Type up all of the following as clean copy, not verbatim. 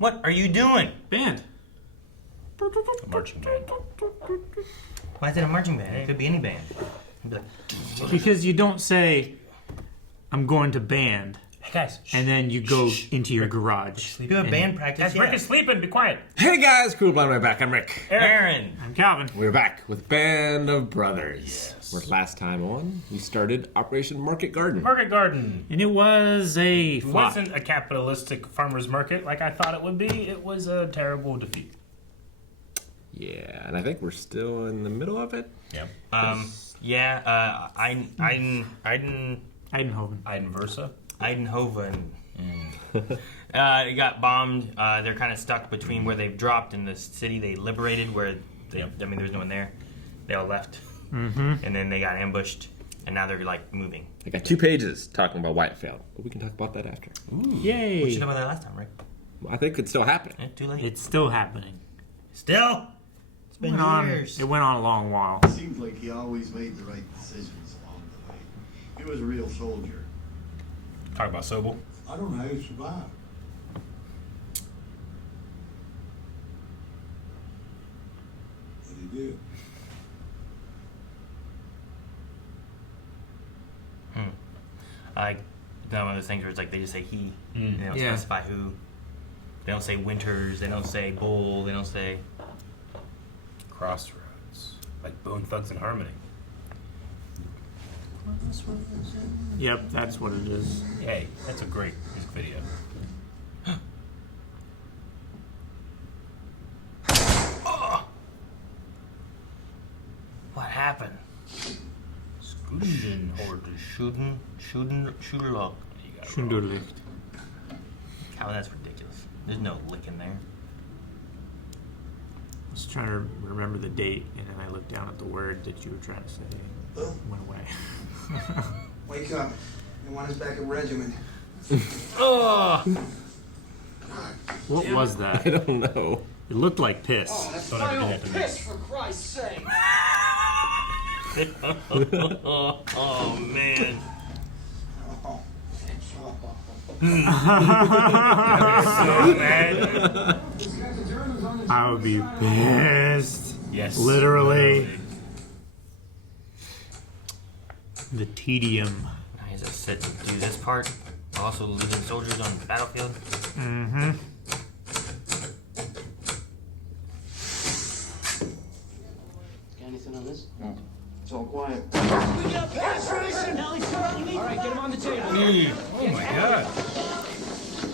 What are you doing? Band. A marching band. Why is it a marching band? It could be any band. It'd be like, Because you don't say, I'm going to band, Hey guys. and then you go into your garage. do a band practice. Guys, Rick is sleeping. Be quiet. Hey guys, Cool Blind Way back. I'm Rick. Aaron. I'm Calvin. We're back with Band of Brothers. Where last time on, we started Operation Market Garden. Market Garden. And it was a It flop. wasn't a capitalistic farmer's market like I thought it would be. It was a terrible defeat. Yeah, and I think we're still in the middle of it. Yep. Eindhoven. Eindhoven. It got bombed. They're kind of stuck between where they've dropped and the city they liberated, where I mean, there's no one there. They all left, and then they got ambushed, and now they're like moving. I got 2 pages talking about why it failed, but we can talk about that after. Yay. We should know about that last time, right? Well, I think it's still happening. Too late. It's still happening. Still. It's been years. It went on a long while. Seems like he always made the right decisions along the way. He was a real soldier. Talk about Sobel. I don't know how he survived. But he did. Like one of those things where it's like they just say he. And they don't Yeah. specify who. They don't say Winters. They don't say Bull. They don't say. Crossroads. Like Bone Thugs and Harmony. Yep, that's what it is. Hey, that's a great music video. What happened? Scootin' Shooterlock. Schunderlicht. Calvin, that's ridiculous. There's no lick in there. I was trying to remember the date, and then I looked down at the word that you were trying to say. It went away. Wake up. They want us back at regiment. What was that? I don't know. It looked like piss. That's Don't ever do that to me. piss, for Christ's sake. Oh man. So bad. I would be pissed. Yes. Literally. The tedium. I just sit and do this part. Also leaving soldiers on the battlefield. Mm-hmm. Got anything on this? No. It's all quiet. Oh my god.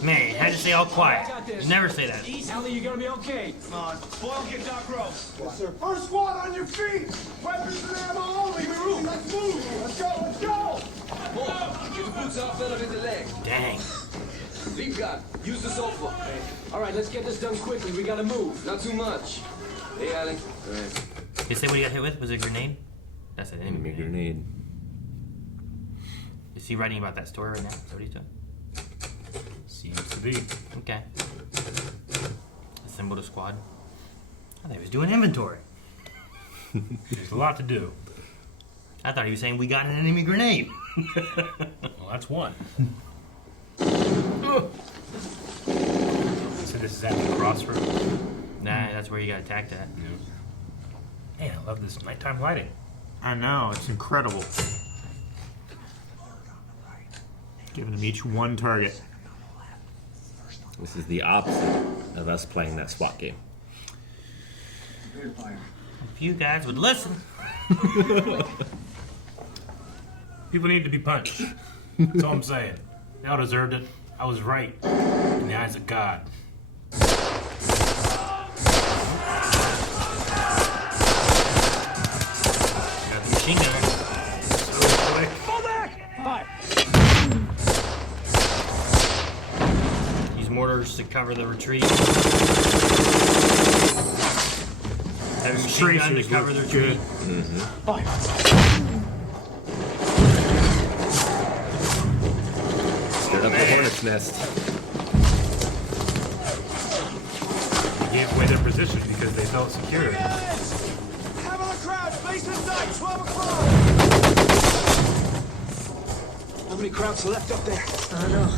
Man, had to say all quiet. You never say that. Ellie, you gonna be okay? Come on, Boyle, get Doc Rose. Yes, sir. First squad on your feet! Weapons and ammo only! We move! Let's move! Let's go! Let's go! Get the boots off, Philip, in the leg. Dang. Lead gun, use the sofa. All right, let's get this done quickly. We gotta move. Not too much. Hey, Allie. All right. You say what he got hit with? Was it a grenade? That's an enemy Enemy grenade. grenade. Is he writing about that story right now? Is that what he's doing? Seems to be. Okay. Assembled a squad. I thought he was doing inventory. There's a lot to do. I thought he was saying we got an enemy grenade. Well, that's one. So this is at the Crossroads. Nah, that's where you got attacked at. Man, I love this nighttime lighting. I know, it's incredible. Giving them each one target. This is the opposite of us playing that SWAT game. If you guys would listen. People need to be punched. That's all I'm saying. They all deserved it. I was right in the eyes of God. Got the machine gunner. Fall back! Fire. Use mortars to cover the retreat. Have a machine gun to Tracers cover the look retreat. good. Stirred up the hornet's nest. They gave away their position because they felt secure. Have on the crowd! Face inside! 12 o'clock! How many crowds left up there? I don't know.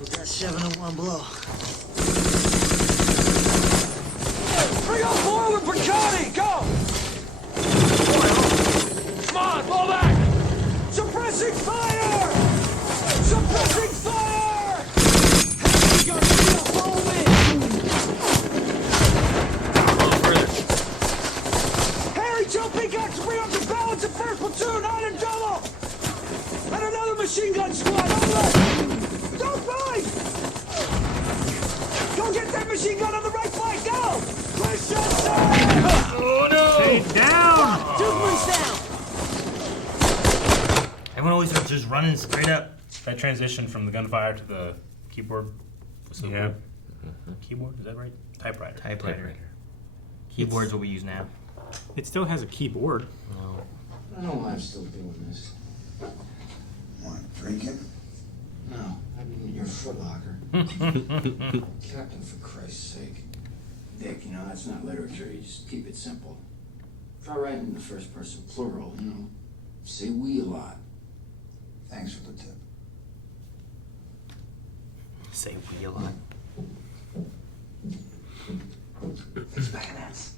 We got 7 in one blow. Suppressing fire! Suppressing fire! Heavy gun still holding! Harry, jumping gun to bring up the balance of first platoon on and double! And another machine gun squad on left! Don't fight! Go get that machine gun on the right flank, go! Push yourself! Oh no! Stay down! Dukeman's down! Everyone always starts just running straight up. That transition from the gunfire to the keyboard was so Yeah. cool. Keyboard, is that right? Typewriter. Typewriter. Keyboard's what we use now. It still has a keyboard. No. I don't know why I'm still doing this. Want drinking? No, I mean your footlocker. Captain, for Christ's sake. Dick, you know, that's not literature. You just keep it simple. Try writing in the first person plural, you know. Say we a lot. Thanks for the tip. Say we a lot. It's bayonets.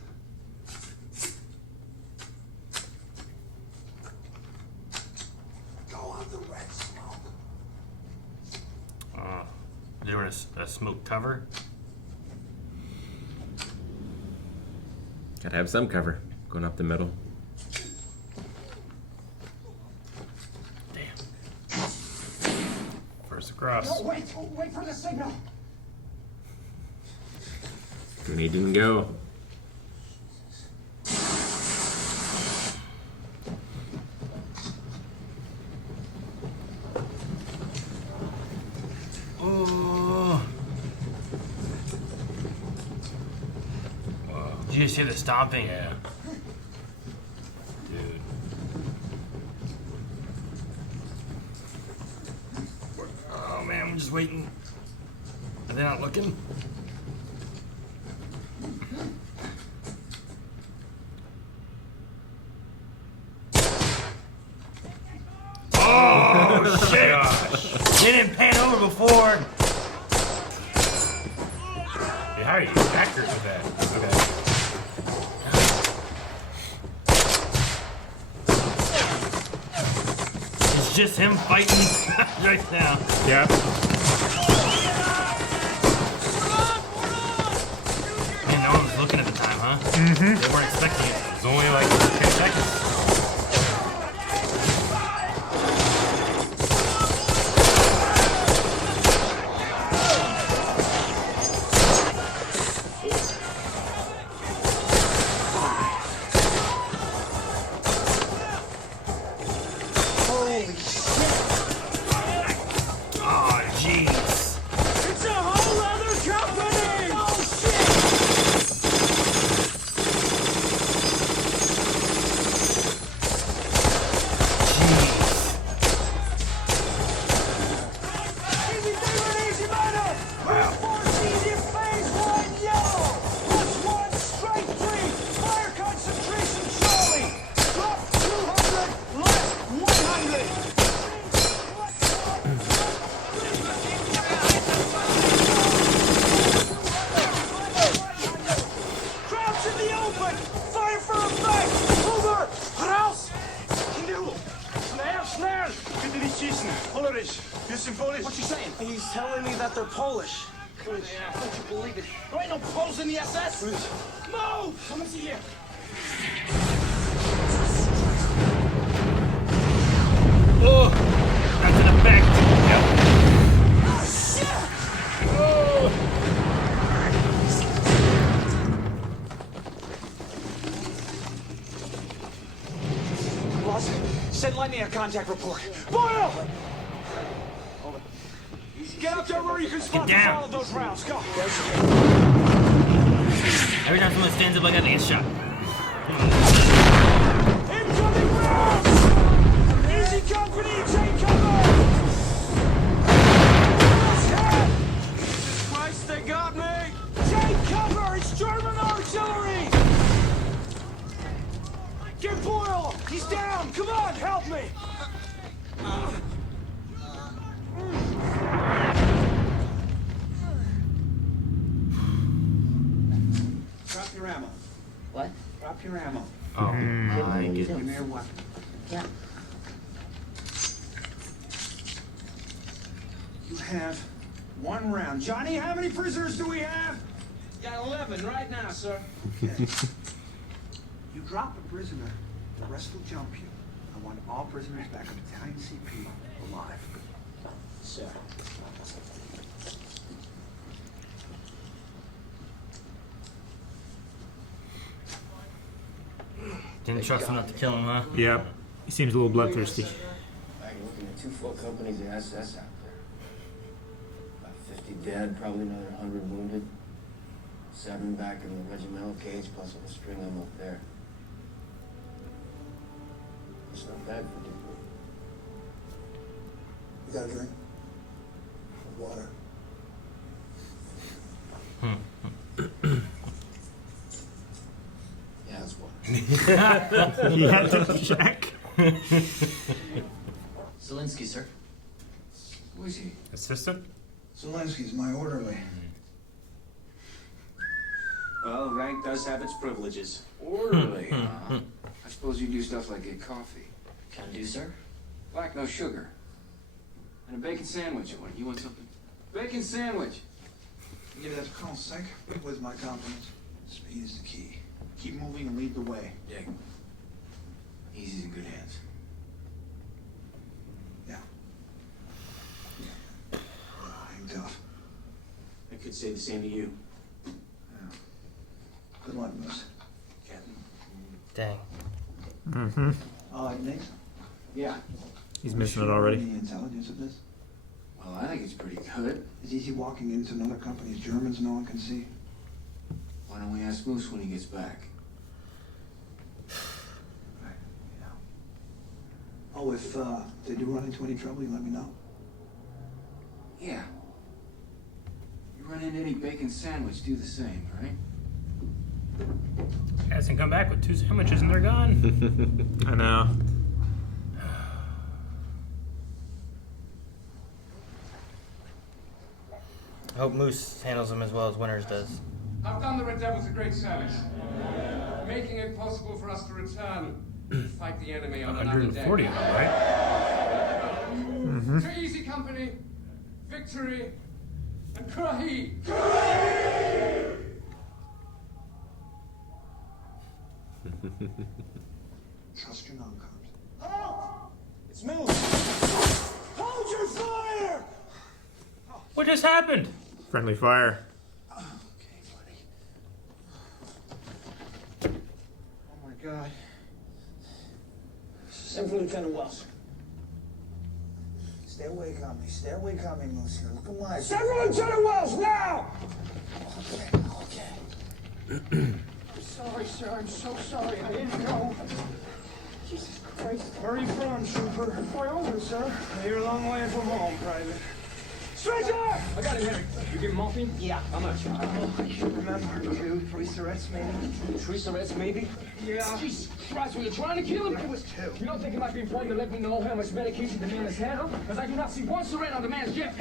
Go on the red smoke. Doing a smoke cover. Gotta have some cover. Going up the middle. Damn. First across. No, wait for the signal. Grenade didn't go. Oh. Did you just hear the stomping? Yeah. Dude. Oh man, I'm just waiting. Are they not looking? Oh shit! They didn't pan over before. Hey, how are you accurate with that? Okay. It's just him fighting right now. Yeah. Man, no one was looking at the time, huh? Mm-hmm. They weren't expecting it. It was only like 10 seconds. Oh, jeez. It's a whole other company! Oh shit! Easy David, easy minor! Wow. 14 in phase 1 yellow! +1 strike 3! Fire concentration Charlie! Drop 200, left 100! Crouch in the open! Fire for effect! Over! Raus! Kilo! Snel, snel! Bitte nicht schießen! Polarisch! Bisschen Polish! What's he saying? He's telling me that they're Polish. Don't you believe it? There ain't no Poles in the SS! Move! Let me see here. Oh, that's an effect. Yep. Oh, shit! Boss, send lightning a contact report. Boyle! Get up there where you can spot the down. fall of those rounds. Go. Every time someone stands up like that, they get shot. Incoming rounds! Easy company, take cover! Jesus Christ, they got me! Take cover! It's German artillery! Get Boyle! He's down! Come on, help me! Drop your ammo. What? Drop your ammo. Oh my Give goodness. me your weapon. Yeah. You have 1 round. Johnny, how many prisoners do we have? Got 11 right now, sir. Okay. You drop a prisoner, the rest will jump you. I want all prisoners back on Battalion CP alive. Sir. Didn't trust him not to kill him, huh? Yep. He seems a little bloodthirsty. I'm looking at 2 full companies of SS out there. About 50 dead, probably another 100 wounded. 7 back in the regimental cage, plus a string of them up there. It's not bad for people. You got a drink? Water. Yeah, that's one. He had to check. Zelensky, sir. Who is he? Assistant? Zelensky's my orderly. Well, rank does have its privileges. Orderly, huh? I suppose you do stuff like get coffee. Can do, sir. Black, no sugar. And a bacon sandwich. You want something? Bacon sandwich. Give that to Colonel Sink with my compliments. Speed is the key. Keep moving and lead the way. Dick. He's in good hands. Yeah. Hang tough. I could say the same to you. Yeah. Good luck, Moose. Captain. Dang. Mm-hmm. Nick? Yeah. He's missing it already. Any intelligence of this? Well, I think it's pretty good. It's easy walking into another company's Germans no one can see. Why don't we ask Moose when he gets back? Right. Yeah. Oh, if they do run into any trouble, you let me know. Yeah. You run into any bacon sandwich, do the same, right? Hasn't come back with 2 sandwiches and they're gone. I know. I hope Moose handles him as well as Winters does. I've done the Red Devils a great service, making it possible for us to return and fight the enemy on another day. 140 of them, right? To Easy Company, victory, and Krahi! Trust your non-coms. Halt! It's Moose! Hold your fire! What just happened? Friendly fire. Okay, buddy. Oh my God. Send for Lieutenant Wells. Stay awake on me. Stay awake on me, Moose. Here, look at my. Send for Lieutenant Wells now! Okay. I'm sorry, sir. I'm so sorry. I didn't know. Jesus Christ. Where are you from, Trooper? Wyoming, sir. You're a long way from home, Private. Stranger! I got him, Henry. You give him morphine? Yeah. How much? I can't remember. 2, 3 cigarettes, maybe? 3 cigarettes, maybe? Yeah. Jesus Christ, were you trying to kill him? It was 2. You don't think it might be important to let me know how much medication the man has had? Because I do not see 1 syringe on the man's jet.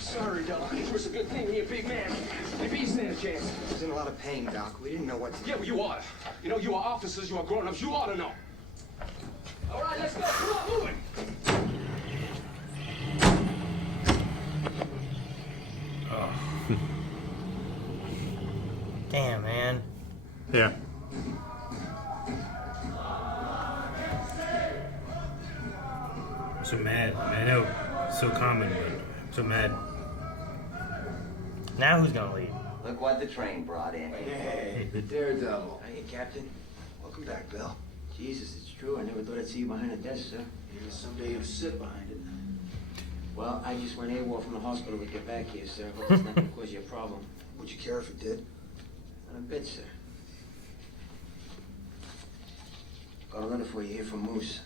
Sorry, Doc. It's a good thing you're a big man. Maybe he stand a chance. He's in a lot of pain, Doc. We didn't know what to do. Yeah, well, you ought to. You know, you are officers, you are grown-ups, you ought to know. All right, let's go. Come on, moving. Damn, man. Yeah. I'm so mad. I know it's so common, but I'm so mad. Now who's gonna lead? Look what the train brought in. Hey, the daredevil. Hey, Captain. Welcome back, Bill. Jesus, it's true. I never thought I'd see you behind a desk, sir. Yeah, someday you'll sit behind it. Well, I just went AWOL from the hospital to get back here, sir. Hope it's not going to cause you a problem. Would you care if it did? Not a bit, sir. Got a letter for you here from Moose.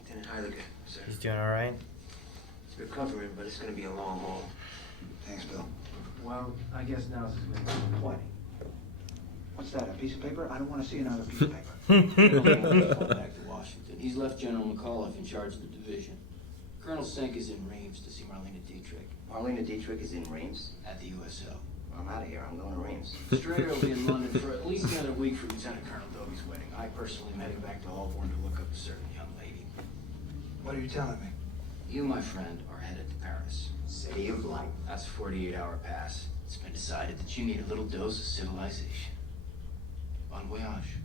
Lieutenant Heidegger, sir. He's doing all right. He's recovering, but it's going to be a long haul. Thanks, Bill. Well, I guess now's as good as What? What's that, a piece of paper? I don't want to see another piece of paper. Back to Washington. He's left General McAuliffe in charge of the division. Colonel Sink is in Reims to see Marlena Dietrich Marlena Dietrich is in Reims. at the USO. I'm out of here. I'm going to Reims. Strayer will be in London for at least another week for Lieutenant Colonel Dobie's wedding. I personally am heading back to Holborn to look up a certain young lady. What are you telling me? You, my friend, are headed to Paris. City of Light. That's a 48-hour pass. It's been decided that you need a little dose of civilization. Bon voyage.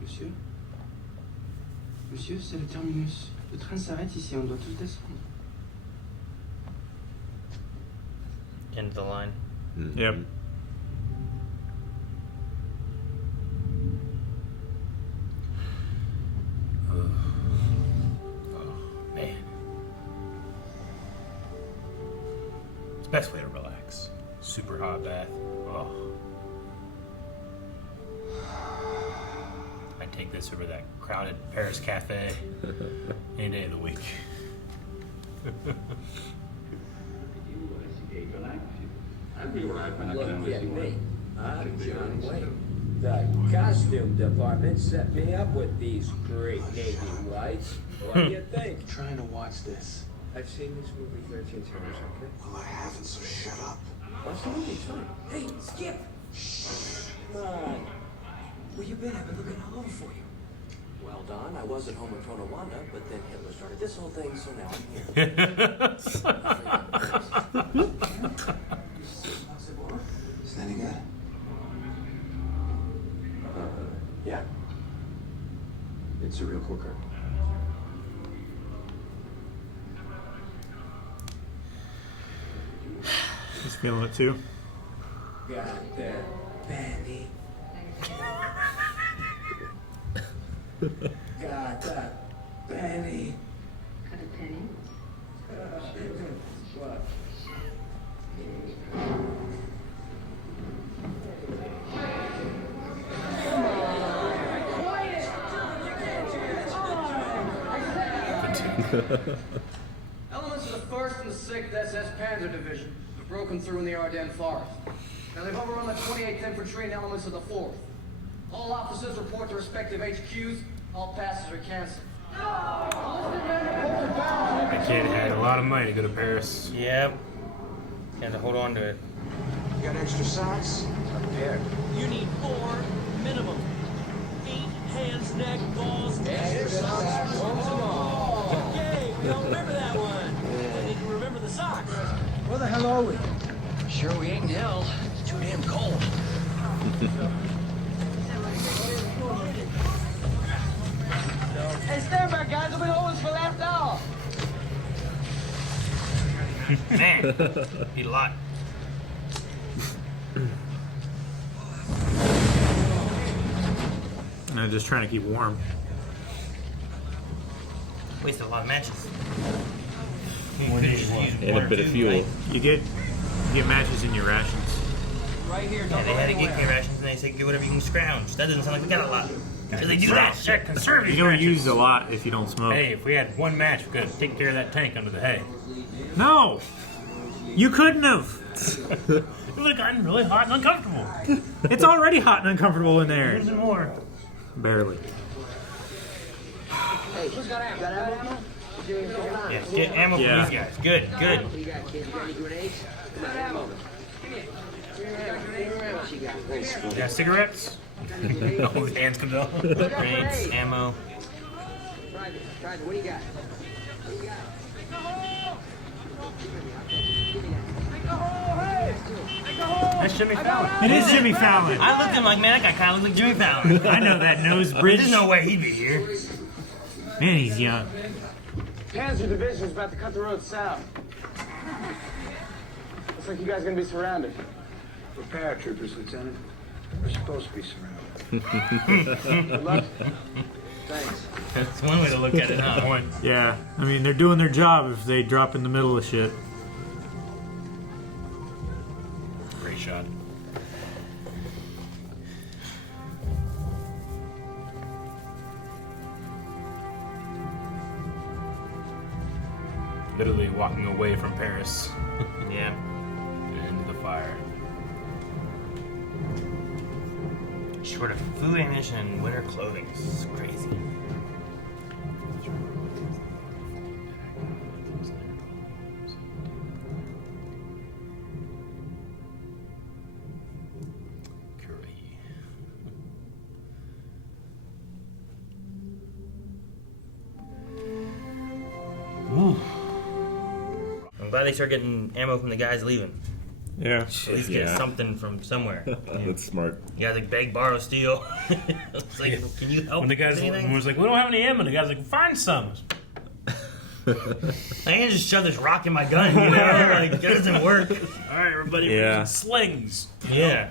Monsieur? Monsieur, c'est le terminus. Le train s'arrête ici, on doit tous descendre. End of the line. Yep. Oh, man. It's the best way to relax. Super hot bath. Oh. I'd take this over that crowded Paris cafe any day of the week. Look at me. I'm John Wayne. The costume department set me up with these great Navy whites. What do you think? I'm trying to watch this. I've seen this movie 13 times, okay? Well, I haven't, so shut up. Watch the movie, it's fine. Hey, Skip! Come on. Where you been? I've been looking all over for you. Well, Don, I was at home with Rwanda, but then Hitler started this whole thing, so now I'm here. Is that any good? Yeah. It's a real cooker. He's feeling it too. Got that penny. Got that penny. Got a penny? What? Elements of the 1st and the 6th SS Panzer Division have broken through in the Ardennes Forest. Now they've overrun the 28th Infantry and elements of the 4th. All officers report to respective HQs. All passes are canceled. That kid had a lot of money to go to Paris. Yep. Had to hold on to it. You got extra socks? Prepared. You need 4 minimum. 8 hands, neck, balls, extra socks. Okay, we all remember that one. But did you remember the socks? Where the hell are we? Sure we ain't in hell. It's too damn cold. Hey, stand back, guys. I've been holding this for the last hour. Man, eat a lot. I'm just trying to keep warm. Wasted a lot of matches. And a bit of fuel. You get matches in your rations. Right here, Yeah, they had to get me rations and they said, get whatever you can scrounge. That doesn't sound like we got a lot. So they do that shit. Conservative. You don't use a lot if you don't smoke. Hey, if we had one match, we could have taken care of that tank under the hay. No! You couldn't have! It would have gotten really hot and uncomfortable. It's already hot and uncomfortable in there. There's more. Barely. Hey, who's got ammo? Got ammo? Yeah, get ammo from these guys. Good, good. What do you got, kid? You got any grenades? Come on, have a moment. What you got? You got cigarettes? Oh, his hands come down. Grenades, ammo. Private, what do you got? What do you got? That's Jimmy Fallon. It is Jimmy Fallon. I looked at him like, man, that guy kind of looks like Jimmy Fallon. I know that nose bridge. There's no way he'd be here. Man, he's young. Panzer Division's about to cut the road south. Looks like you guys are gonna be surrounded. We're paratroopers, Lieutenant. We're supposed to be surrounded. Good luck. Thanks. That's one way to look at it, huh? Yeah, I mean, they're doing their job if they drop in the middle of shit. Great shot. Literally walking away from Paris. Yeah. Into the fire. Short of food, ammunition, and winter clothing. This is crazy. Ooh. I'm glad they start getting ammo from the guys leaving. Yeah. At least get something from somewhere. That's smart. You guys like beg, borrow, steal. It's like, can you help? When the guys was like, we don't have any ammo, the guy's like, find some. I can't just shove this rock in my gun, you know? Like, that doesn't work. All right, everybody, Yeah. slings. Yeah.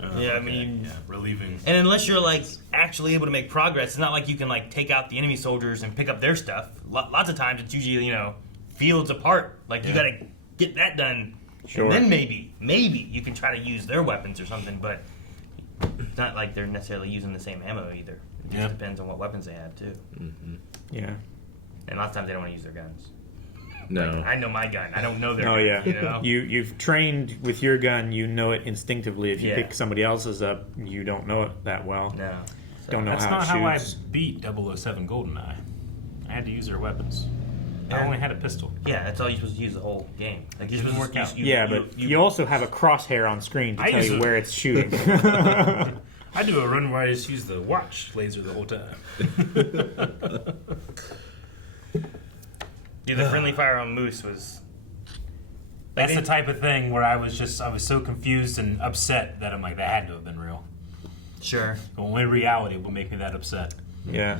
Yeah, I okay. mean, relieving. And unless you're like actually able to make progress, it's not like you can like take out the enemy soldiers and pick up their stuff. Lots of times it's usually, you know, fields apart. Like you gotta get that done. Sure. And then maybe you can try to use their weapons or something, but it's not like they're necessarily using the same ammo either. It just depends on what weapons they have too. Mm-hmm. Yeah. And lots of times they don't want to use their guns. No. Like, I know my gun. I don't know their Oh gun. yeah. You know? You've trained with your gun. You know it instinctively. If you Yeah. pick somebody else's up, you don't know it that well. No. Don't know That's how not it how I shoots. beat 007 GoldenEye. I had to use their weapons. I only had a pistol. Yeah, that's all you're supposed to use the whole game. Like you're Didn't supposed work to out. Yeah, but you also have a crosshair on screen to I tell use you a- where it's shooting. I do a run where I just use the watch laser the whole time. Dude, the friendly fire on Moose was. That's the type of thing where I was so confused and upset that I'm like, that had to have been real. Sure. But only reality will make me that upset. Yeah.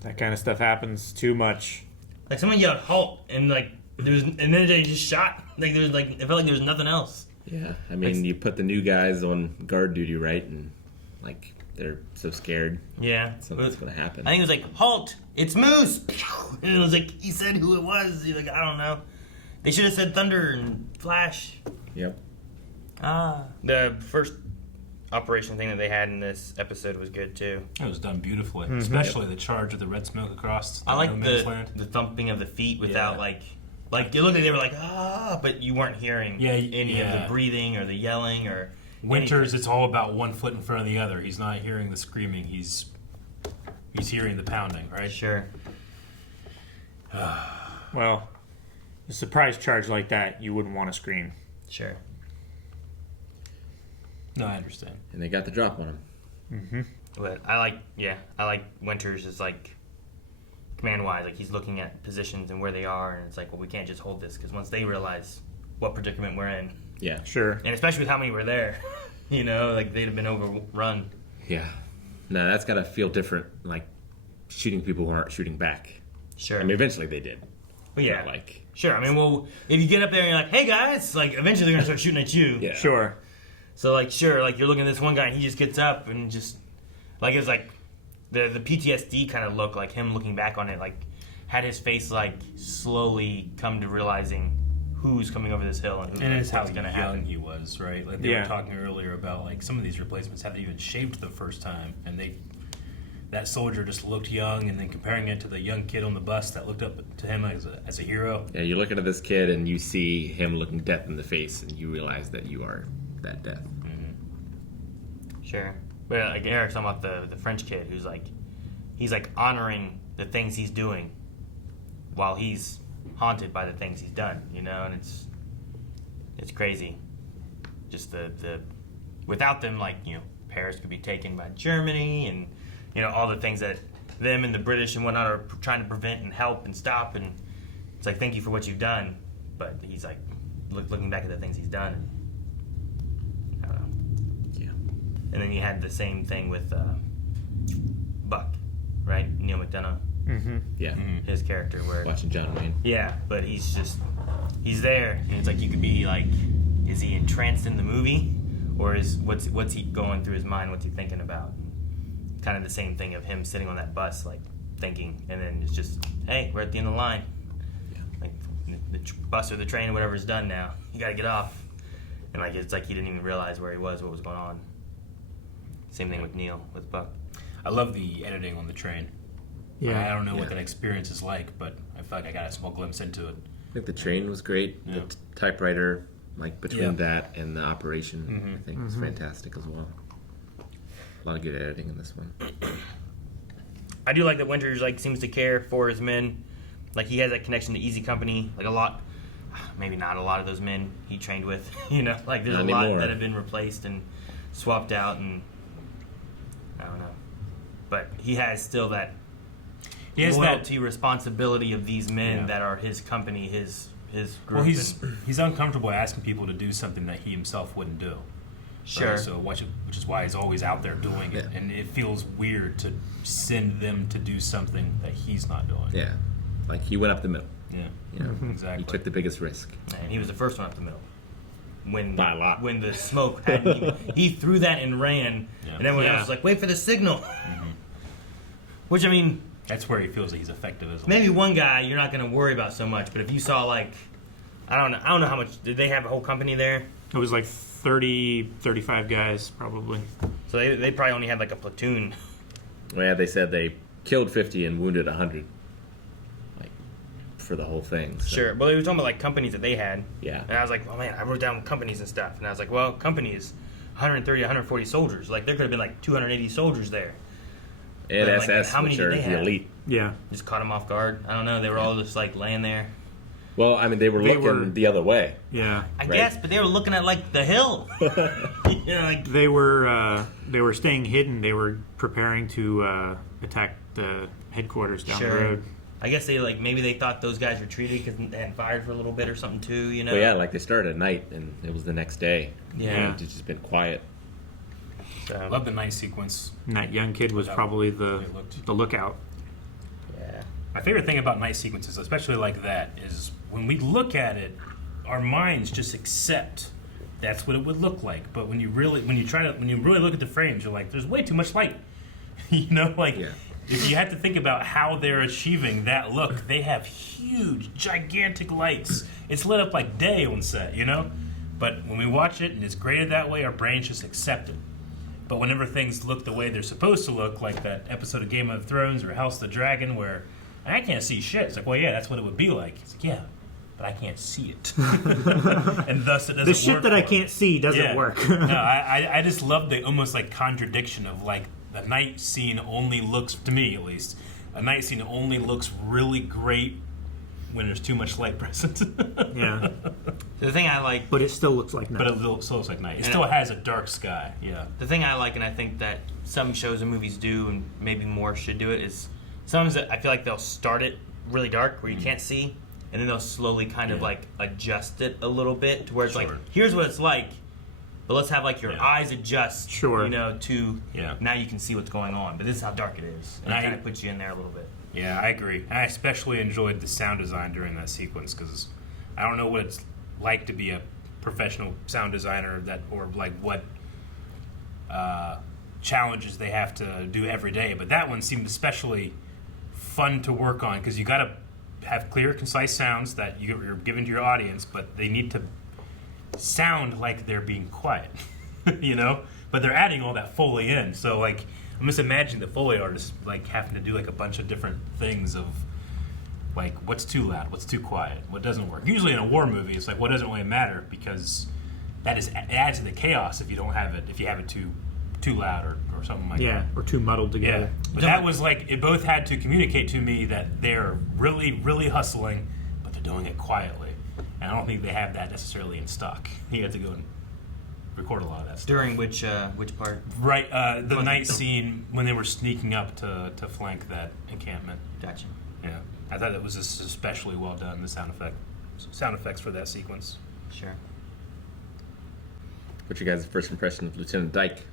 That kind of stuff happens too much. Like someone yelled halt and like there was, and then they just shot. Like there was like it felt like there was nothing else. Yeah, I mean, you put the new guys on guard duty, right? And like they're so scared. Yeah, Something's gonna happen. I think it was like halt, it's Moose, and it was like he said who it was. He's like I don't know. They should have said Thunder and Flash. Yep. The first operation thing that they had in this episode was good too. It was done beautifully, Mm-hmm. especially the charge of the red smoke across. I like no man's land. the thumping of the feet without like it looked like they were like but you weren't hearing any of the breathing or the yelling or. Winters, it's all about one foot in front of the other. He's not hearing the screaming. He's hearing the pounding, right? Sure. Well, a surprise charge like that, you wouldn't want to scream. Sure. No, I understand. And they got the drop on him. Mm-hmm. But I like Winters is like command-wise, like he's looking at positions and where they are, and it's like, well, we can't just hold this because once they realize what predicament we're in, Yeah. Sure. and especially with how many were there, you know, like they'd have been overrun. Yeah. No, that's gotta feel different. Like shooting people who aren't shooting back. Sure. I mean, eventually they did. Well, yeah. Not like. Sure. I mean, well, if you get up there and you're like, hey guys, like eventually they're gonna start shooting at you. Yeah. Sure. So like, sure, like you're looking at this one guy and he just gets up and just like it's like the PTSD kind of look, like him looking back on it, like had his face like slowly come to realizing who's coming over this hill and And what's it's how going to young happen. he was, right? Like they were talking earlier about like some of these replacements haven't even shaved the first time, and that soldier just looked young, and then comparing it to the young kid on the bus that looked up to him as a hero. Yeah, you're looking at this kid and you see him looking death in the face, and you realize that you are that death. Sure. But like Eric's talking about the French kid who's like, he's like honoring the things he's doing while he's haunted by the things he's done, you know, and it's crazy. Just the without them, like, you know, Paris could be taken by Germany, and you know all the things that them and the British and whatnot are trying to prevent and help and stop, and it's like, thank you for what you've done, but he's like looking back at the things he's done. And, I don't know. Yeah. And then you had the same thing with Buck, right? Neil McDonough. Mm-hmm. Yeah. His character, where Watching John Wayne. yeah, but he's there, and it's like you could be like, is he entranced in the movie, or is what's he going through his mind? What's he thinking about? kind of the same thing of him sitting on that bus, like thinking, and then it's just, hey, we're at the end of the line. Like the bus or the train or whatever is done now. You gotta get off. And like it's like he didn't even realize where he was, what was going on. Same thing with Neil, with Buck. I love the editing on the train. Yeah. I don't know what that experience is like, but I feel like I got a small glimpse into it. I think the train was great. Yeah. The typewriter, like between that and the operation, I think was fantastic as well. A lot of good editing in this one. I do like that Winters like seems to care for his men. Like he has that connection to Easy Company. Like a lot, maybe not a lot of those men he trained with. You know, like there's Not a lot anymore. that have been replaced and swapped out, and I don't know. But he has still that loyalty, responsibility of these men that are his company, his group. Well, he's uncomfortable asking people to do something that he himself wouldn't do. Sure. So which is why he's always out there doing it, and it feels weird to send them to do something that he's not doing. Yeah, like he went up the middle. Yeah, you know, exactly. He took the biggest risk, and he was the first one up the middle. By a lot. When the smoke hadn't even, he threw that and ran, and everyone else was like, "Wait for the signal." Which I mean, that's where he feels that he's effective as well. Maybe one guy you're not going to worry about so much, but if you saw like, I don't know how much did they have a whole company there? It was like 30, 35 guys probably. So they probably only had like a platoon. Well, yeah, they said they killed 50 and wounded 100, like for the whole thing. So. Sure, but they were talking about like companies that they had. Yeah. And I was like, oh man, I wrote down companies and stuff, and I was like, well, companies, 130, 140 soldiers. Like there could have been like 280 soldiers there. And But, SS, how many which are did they the have? elite. Yeah. Just caught them off guard. I don't know. They were all just like laying there. Well, I mean, they were looking the other way. Yeah. I guess, but they were looking at like the hill. You know, like They were staying hidden. They were preparing to attack the headquarters down the road. I guess they like maybe they thought those guys retreated because they had fired for a little bit or something too. You know. Well, yeah, like they started at night and it was the next day. Yeah. And it's just been quiet. I love the night sequence. And that young kid was probably the lookout. Yeah. My favorite thing about night sequences, especially like that, is when we look at it, our minds just accept that's what it would look like. But when you really look at the frames, you're like, there's way too much light. You know, like if you have to think about how they're achieving that look, they have huge, gigantic lights. It's lit up like day on set, you know. But when we watch it and it's graded that way, our brains just accept it. But whenever things look the way they're supposed to look, like that episode of Game of Thrones or House of the Dragon, where I can't see shit. It's like, well, yeah, that's what it would be like. It's like, yeah, but I can't see it. And thus it doesn't work. The shit that I can't see doesn't work. No, I just love the almost like contradiction of like the night scene only looks, to me at least, a night scene only looks really great when there's too much light present. Yeah. The thing I like, but it still looks like night. But it still looks like night. It still has a dark sky. Yeah. The thing I like, and I think that some shows and movies do, and maybe more should do it, is sometimes I feel like they'll start it really dark where you can't see, and then they'll slowly kind of like adjust it a little bit to where it's like, here's what it's like, but let's have like your eyes adjust, you know, to now you can see what's going on. But this is how dark it is, and it kind of puts you in there a little bit. Yeah, I agree. I especially enjoyed the sound design during that sequence because I don't know what it's like to be a professional sound designer or like what challenges they have to do every day. But that one seemed especially fun to work on because you got to have clear, concise sounds that you're giving to your audience, but they need to sound like they're being quiet, you know? But they're adding all that Foley in. So like, I'm just imagining the Foley artist like having to do like a bunch of different things of like what's too loud, what's too quiet, what doesn't work. Usually in a war movie, it's like what doesn't really matter because it adds to the chaos if you have it too loud or something like that. Yeah, or too muddled together. Yeah, but that was like it both had to communicate to me that they're really, really hustling, but they're doing it quietly, and I don't think they have that necessarily in stock. You have to go and record a lot of that stuff. During which part? Right, the night scene when they were sneaking up to flank that encampment. Gotcha. Yeah, I thought it was just especially well done. The sound effects for that sequence. Sure. What's your guys' first impression of Lieutenant Dyke?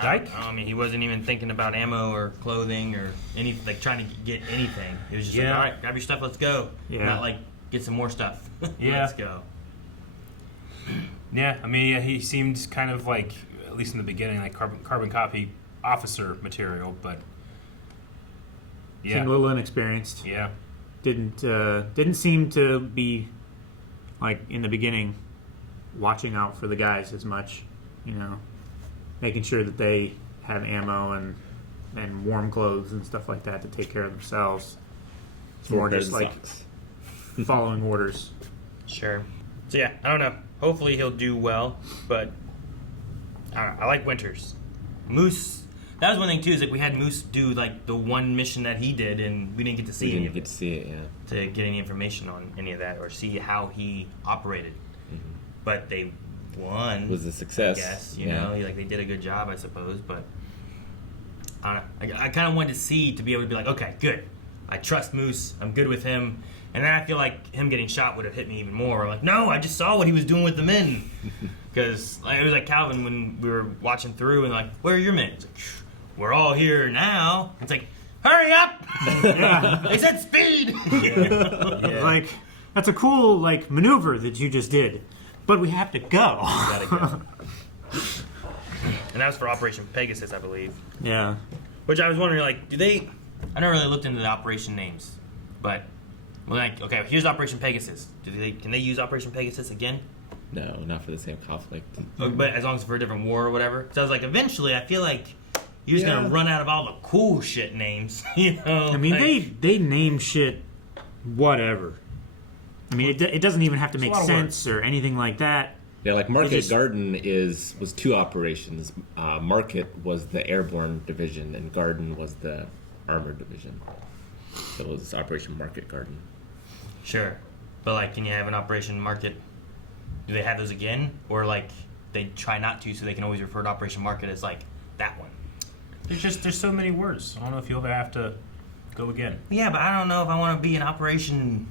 Dyke? I mean, he wasn't even thinking about ammo or clothing or any like trying to get anything. He was just like, all right, grab your stuff, let's go. Yeah. Not like get some more stuff. Yeah. Let's go. Yeah, I mean, he seemed kind of like, at least in the beginning, like carbon copy officer material, but yeah, Seemed a little inexperienced. yeah. Didn't seem to be like in the beginning watching out for the guys as much, making sure that they have ammo and warm clothes and stuff like that to take care of themselves. It's more just like following orders. Sure. So yeah, I don't know. Hopefully he'll do well, but I don't know. I like Winters. Moose. That was one thing too. Is like we had Moose do like the one mission that he did, and we didn't get to see any of it. To see it, yeah. To get any information on any of that or see how he operated. But they won. It was a success. I guess you know, like they did a good job, I suppose. But I don't know. I kind of wanted to see to be able to be like, okay, good. I trust Moose. I'm good with him. And then I feel like him getting shot would have hit me even more. Like, no, I just saw what he was doing with the men. Because it was like Calvin when we were watching through and like, where are your men? It's like, we're all here now. It's like, hurry up! They said speed! Like, that's a cool maneuver that you just did. But we have to go. Gotta go. And that was for Operation Pegasus, I believe. Yeah. Which I was wondering, like, do they... I never really looked into the operation names. But, okay, here's Operation Pegasus. Can they use Operation Pegasus again? No, not for the same conflict. But as long as for a different war or whatever. So I was like, eventually, I feel like you're just going to run out of all the cool shit names. I mean, they name shit whatever. I mean, it doesn't even have to make sense or anything like that. Yeah, like Market Garden was two operations. Market was the airborne division, and Garden was the armored division. So it was Operation Market Garden. Sure. But, can you have an Operation Market? Do they have those again? Or, they try not to so they can always refer to Operation Market as, that one? There's so many words. I don't know if you'll ever have to go again. Yeah, but I don't know if I want to be an Operation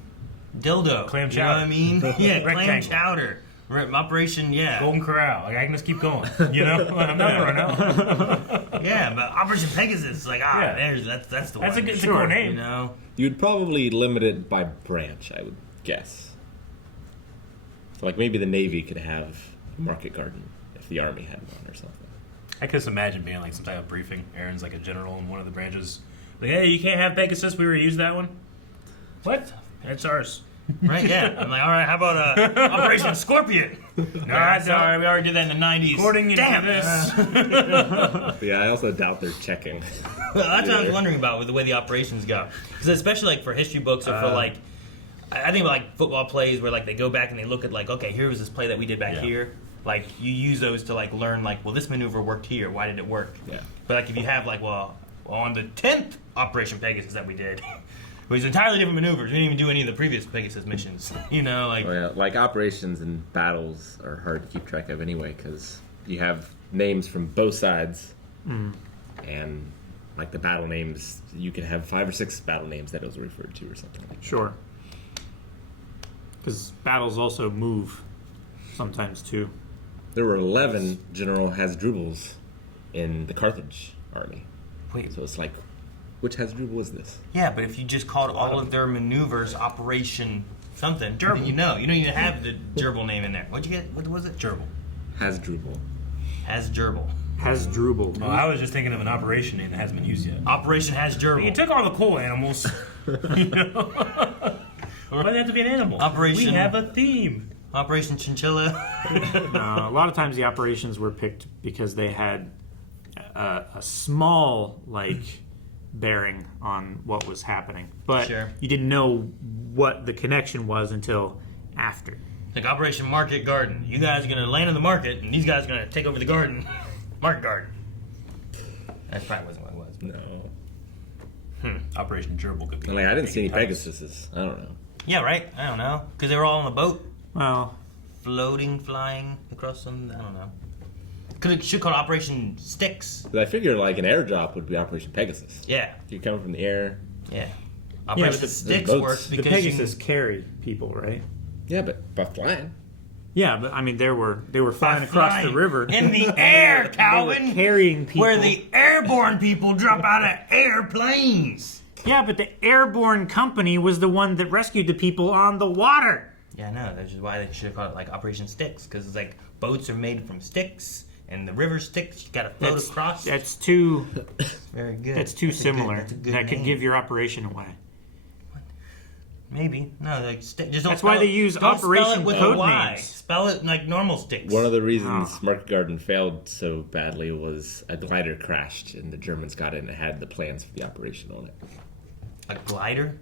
Dildo. Clam chowder. You know what I mean? Yeah, clam Rectangle. chowder. Operation, yeah. Golden Corral. I can just keep going. I'm not going out. Yeah, but Operation Pegasus, that's the one. That's a cool name. You know? You'd probably limit it by branch, I would guess. So, maybe the Navy could have Market Garden if the Army had one or something. I could just imagine being some type of briefing. Aaron's a general in one of the branches. Hey, you can't have Pegasus. We reuse that one. What? It's ours. Right, yeah. I'm like, all right, how about Operation Scorpion? No, sorry, we already did that in the 90s. According to this. Yeah, I also doubt they're checking. Well, that's what I was wondering about with the way the operations go. Because especially for history books or for I think about football plays where they go back and they look at okay, here was this play that we did back here. You use those to learn well, this maneuver worked here. Why did it work? Yeah. But if you have on the 10th Operation Pegasus that we did, it was entirely different maneuvers. We didn't even do any of the previous Pegasus missions. Operations and battles are hard to keep track of anyway because you have names from both sides, and the battle names, you can have 5 or 6 battle names that it was referred to or something like that. Sure. Because battles also move sometimes too. There were 11 General Hasdrubals in the Carthage army. Wait. So it's which Hasdrubal is this? Yeah, but if you just called all of their maneuvers Operation something, gerbil. You don't even have the gerbil name in there. What'd you get? What was it? Gerbil. Hasdrubal. Hasdrubal. Well, I was just thinking of an operation name that hasn't been used yet. Operation Hasdrubal. You took all the cool animals. Why does it have to be an animal? Operation. We have a theme. Operation Chinchilla. A lot of times the operations were picked because they had a small bearing on what was happening, but you didn't know what the connection was until after. Operation Market Garden. You guys are gonna land in the market, and these guys are gonna take over the garden. Market Garden. That probably wasn't what it was. No. Operation Gerbil could be. I didn't see any Pegasuses. I don't know. Yeah, right. I don't know, because they were all on the boat. Well, flying across some. I don't know. Because it should call it Operation Styx. But I figure an airdrop would be Operation Pegasus. Yeah. You're coming from the air. Yeah. Operation Styx works because the Pegasus carried people, right? Yeah, but by flying. Yeah, but they were flying across the river in the air, Calvin. They were carrying people. Where the airborne people drop out of airplanes. Yeah, but the airborne company was the one that rescued the people on the water. Yeah, I know. That's just why they should have called it Operation Styx, because it's boats are made from sticks. And the river Styx, you got to float across. That's too. Very good. That's too similar. That's a good that could name. give your operation away. Maybe. No, like, just don't That's why they use don't Operation spell it with code a Y. names. Spell it like normal Styx. One of the reasons Market Garden failed so badly was a glider crashed, and the Germans got in and had the plans for the operation on it. A glider?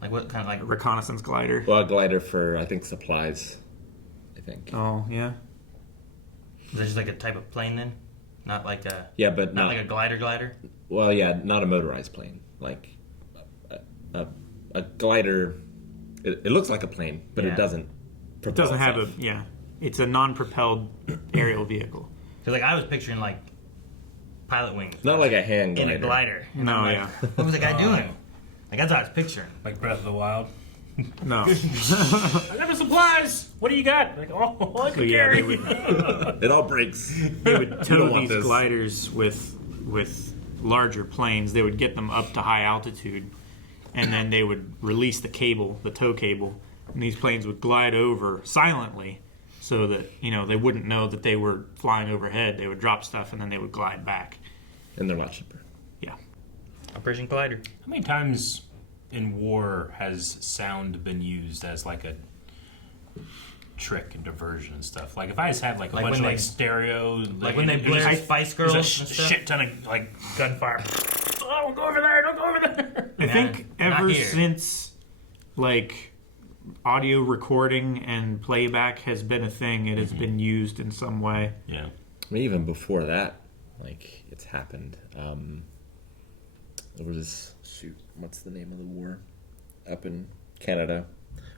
Like what kind of like reconnaissance glider? Well, a glider for I think supplies. I think. Oh yeah. Is that just like a type of plane then? Not like a but not like a glider. Well, yeah, not a motorized plane. Like a glider. It looks like a plane, but it doesn't. It doesn't have a It's a non-propelled aerial vehicle. Because like I was picturing like pilot wings. Not like a hand glider. In a glider. And No, I'm like, yeah. What was the guy doing? Like that's what I was picturing. Like Breath of the Wild. No. I got the supplies. What do you got? Like, oh, I can carry. It all breaks. They would tow these gliders with larger planes. They would get them up to high altitude, and then they would release the cable, the tow cable, and these planes would glide over silently, so that they wouldn't know that they were flying overhead. They would drop stuff, and then they would glide back. And they're a lot cheaper. Yeah. Operation Glider. How many times in war has sound been used as like a trick and diversion and stuff? Like if I just had like a bunch of like stereo, like when they blare Spice Girls and stuff, stuff? shit ton of like gunfire. Oh, don't go over there! Don't go over there! I think ever since like audio recording and playback has been a thing, it has been used in some way. Yeah. I mean, even before that, like it's happened. There was what's the name of the war up in Canada,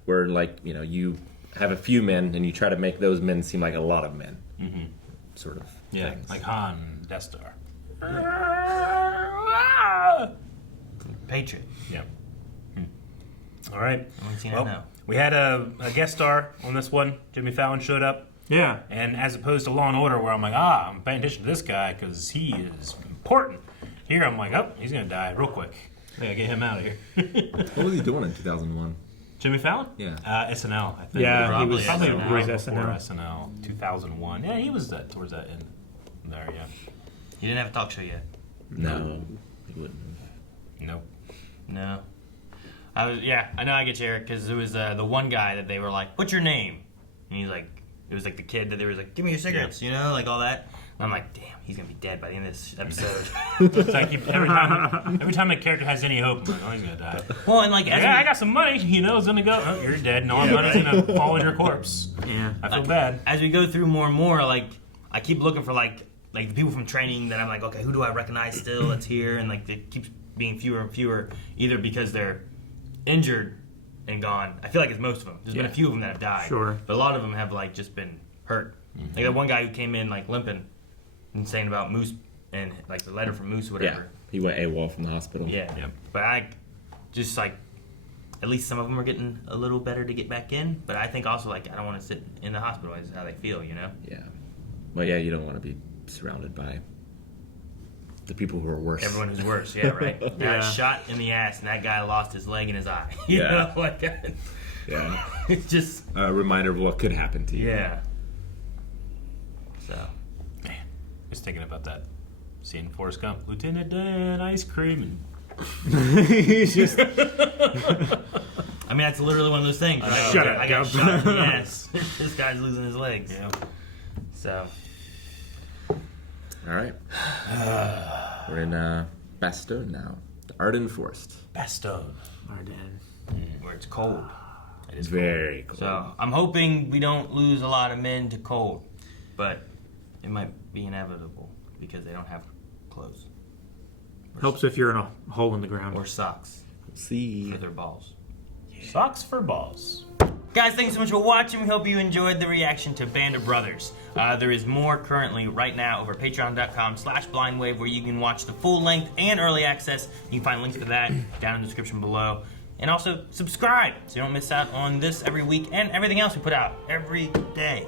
where like you have a few men and you try to make those men seem like a lot of men, sort of. Yeah, things. like Han, Death Star. Patriot. Yeah. All right. Only seen it Well, now. we had a guest star on this one. Jimmy Fallon showed up. Yeah. And as opposed to Law and Order, where I'm like, I'm paying attention to this guy because he is important. Here, I'm like, he's gonna die real quick. I gotta get him out of here. What was he doing in 2001? Jimmy Fallon? Yeah. SNL, I think. Yeah, he was probably SNL. right SNL. before SNL, 2001. Yeah, he was towards that end there, yeah. You didn't have a talk show yet. No, he wouldn't have. Nope. No. I know I get you, Eric, because it was the one guy that they were like, what's your name? And he's like, it was like the kid that they were like, give me your cigarettes, like all that. And I'm like, damn, he's going to be dead by the end of this episode. It's like every time a character has any hope, I'm like, he's going to die. Well, and like, I got some money, it's going to go. Oh, you're dead. No, money's going to fall in your corpse. Yeah. I feel bad. As we go through more and more, like, I keep looking for like the people from training that I'm like, okay, who do I recognize still that's here? And like, it keeps being fewer and fewer, either because they're injured and gone. I feel like it's most of them. There's been a few of them that have died. Sure. But a lot of them have like just been hurt. Like that one guy who came in like limping and saying about Moose and like the letter from Moose or whatever. Yeah, he went AWOL from the hospital. Yeah. Yep. But I just like, at least some of them are getting a little better to get back in. But I think also like I don't want to sit in the hospital. Is how they feel, Yeah. Well, yeah, you don't want to be surrounded by the people who are worse. Everyone who's worse, yeah, right. Got shot in the ass, and that guy lost his leg and his eye. You know, like yeah. It's just a reminder of what could happen to you. Yeah. So, man, just thinking about that scene in Forrest Gump, Lieutenant Dan, ice cream, and He's just. I mean, that's literally one of those things. Shut up, I got Gump. shot in the ass. This guy's losing his legs. Yeah. So. All right. We're in Bastogne now. The Ardennes Forest. Bastogne. Ardennes. Where it's cold. It is very cold. So I'm hoping we don't lose a lot of men to cold, but it might be inevitable because they don't have clothes. Helps if you're in a hole in the ground. Or socks. See. For their balls. Socks for balls. Guys, thanks so much for watching. We hope you enjoyed the reaction to Band of Brothers. There is more currently right now over patreon.com/blindwave where you can watch the full length and early access. You can find links for that down in the description below. And also subscribe so you don't miss out on this every week and everything else we put out every day.